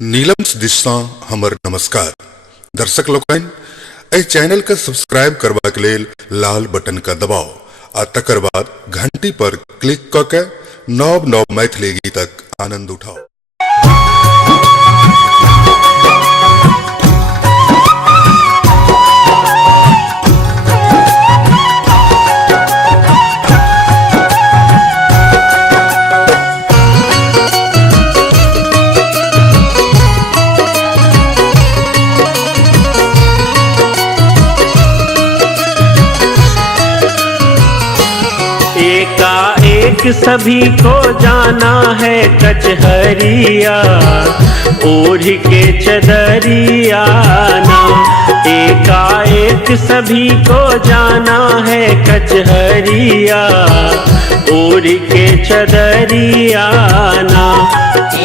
नीलम दिशा हमर नमस्कार दर्शक लोकन ए चैनल का सब्सक्राइब करबा के लेल लाल बटन का दबाओ आ तकर बाद घंटी पर क्लिक क के नव नव मैथिली गीतक आनंद उठाओ। एकाएक सभी को जाना है कचहरिया, ओढ़ के चदरिया ना। एकाएक सभी को जाना है कचहरिया, ओढ़ के चदरिया ना।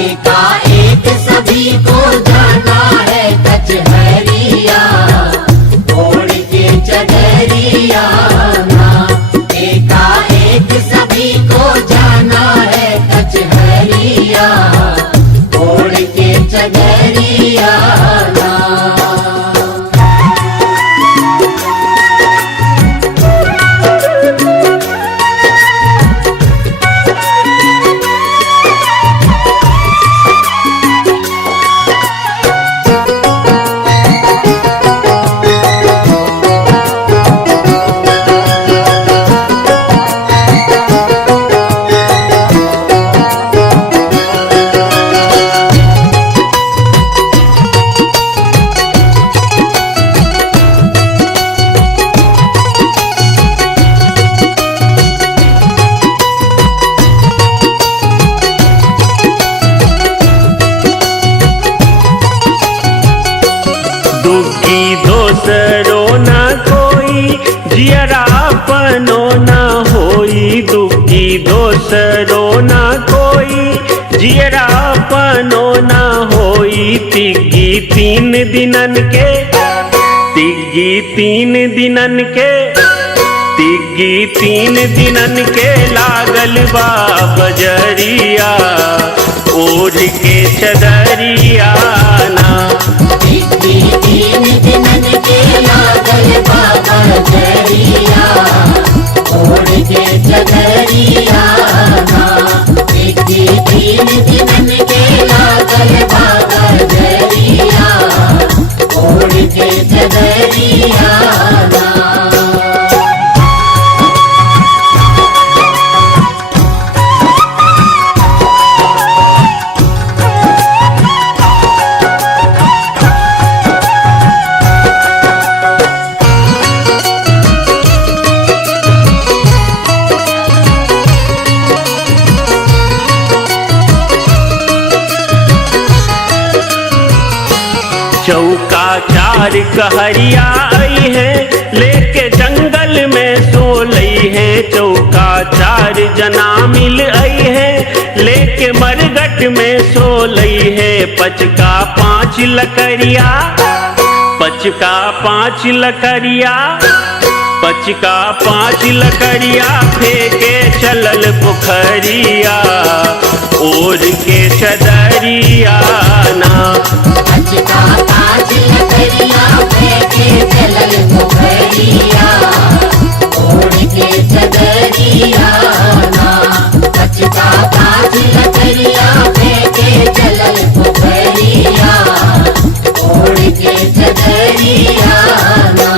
एकाएक सभी को जाना है कचहरिया, ओढ़ के चदरिया ना। एकाएक सभी को जाना है कचहरिया, ओढ़ के चदरिया ना। दुखी दोसरो न कोई जियरापनो न होई। दुखी दोसरो न कोई जियरापनो न होई। तिग्गी तीन दिनन के, तिग्गी तीन दिनन के, तिग्गी तीन दिनन के लागल बा बजरिया, ओढ़ के चदरिया ना। तीन दिनन के लागल बाबा जरिया, ओढ़ के चदरिया ना। तीन दिनन के लागल बाबा जरिया, ओढ़ के चदरिया ना। चौका चार कहरिया आई है, लेके जंगल में सो लई है। चौका चार जना मिल आई है, लेके मरगट में सो लई है। पचका पांच लकड़िया, पचका पांच लकड़िया, पचका पांच लकड़िया फेंके चलल पोखरिया, ओढ़ के चदरिया ना। पचका पांच लकड़िया फेंके चलल पोखरिया, ओढ़ के चदरिया ना। पचका पांच लकड़िया फेंके चलल पोखरिया, ओढ़ के चदरिया ना।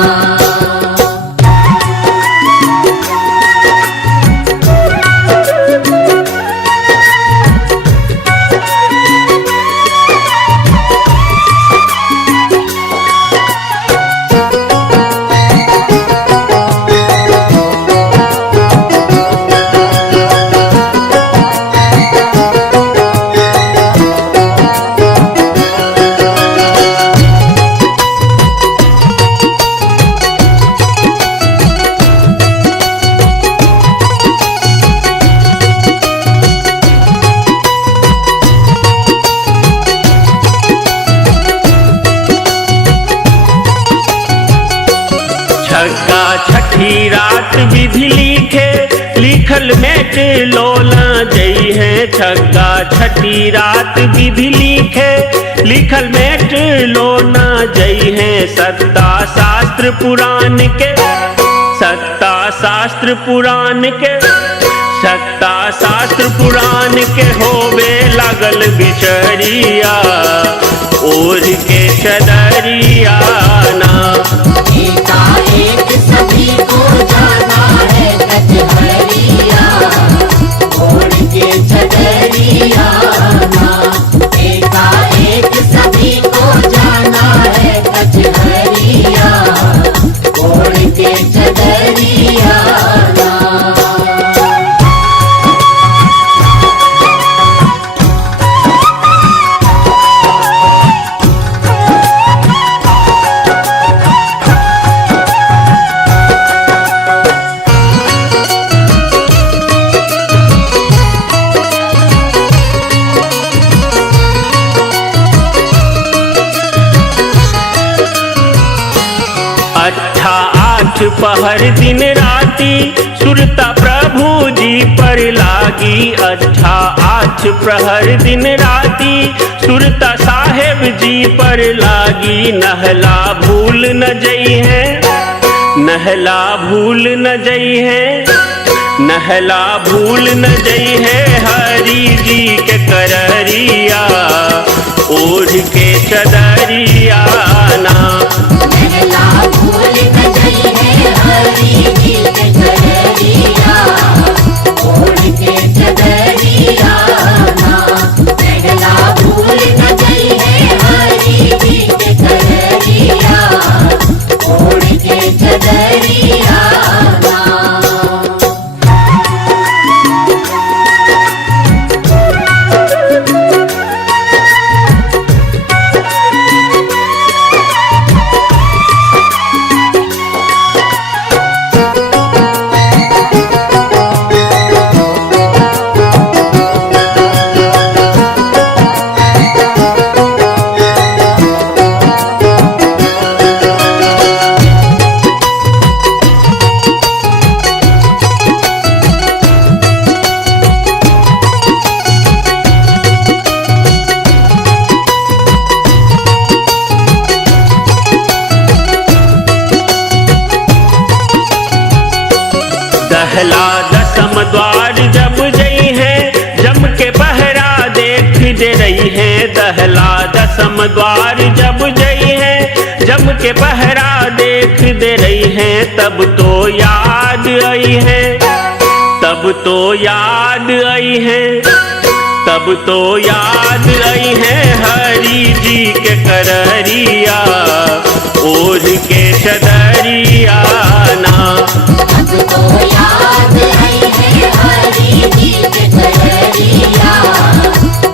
छक्का छठी रात विधि लिखे, लिखल मेट लोला जई है। छक्का छठी रात विधि लिखे, लिखल मेट लो न जई है सत्ता शास्त्र पुराण के, सत्ता शास्त्र पुराण के, सत्ता शास्त्र पुराण के होवे लागल बिचरिया ओढ़ के चदरिया ना। एकाएक सभी को जाना है कचहरिया ओढ़ के चदरिया ना। एकाएक सभी को जाना है कचहरिया ओढ़ के चदरिया ना। अट्ठा आठ पहर दिन राती सुरता प्रभु जी पर लागी। अट्ठा आठ प्रहर दिन राती सुरता साहेब जी पर लागी। नहला भूल न जई है, नहला भूल न जई है, नहला भूल न जई है हरि जी के कररिया ओढ़ के चदरिया ना। नहला भूल न जई है हरि जी के कररिया ओढ़ के चदरिया ना। नहला भूल न जई है हरि जी के कररिया ओढ़ के चदरिया ना। दहला दसम द्वार जब जई है जम के पहरा देख दे रही है। दहला दसम द्वार जब जई है जम के पहरा देख दे रही है। तब तो याद आई है, तब तो याद आई है, तब तो याद आई है हरि जी के कररिया ओढ़ के चदरिया ना। अब तो याद आई है हरि जी के कररिया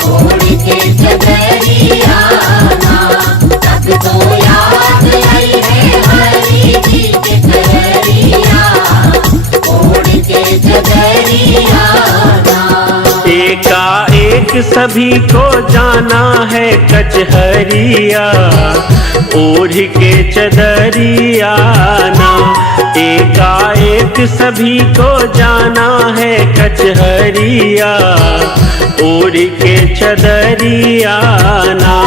ओढ़ के चदरिया ना। अब तो याद आई है हरि जी के कररिया ओढ़ के चदरिया ना। एकाएक सभी को जाना है कचहरिया ओढ़ के चदरिया ना। एकाएक सभी को जाना है कचहरिया ओढ़ के चदरिया ना।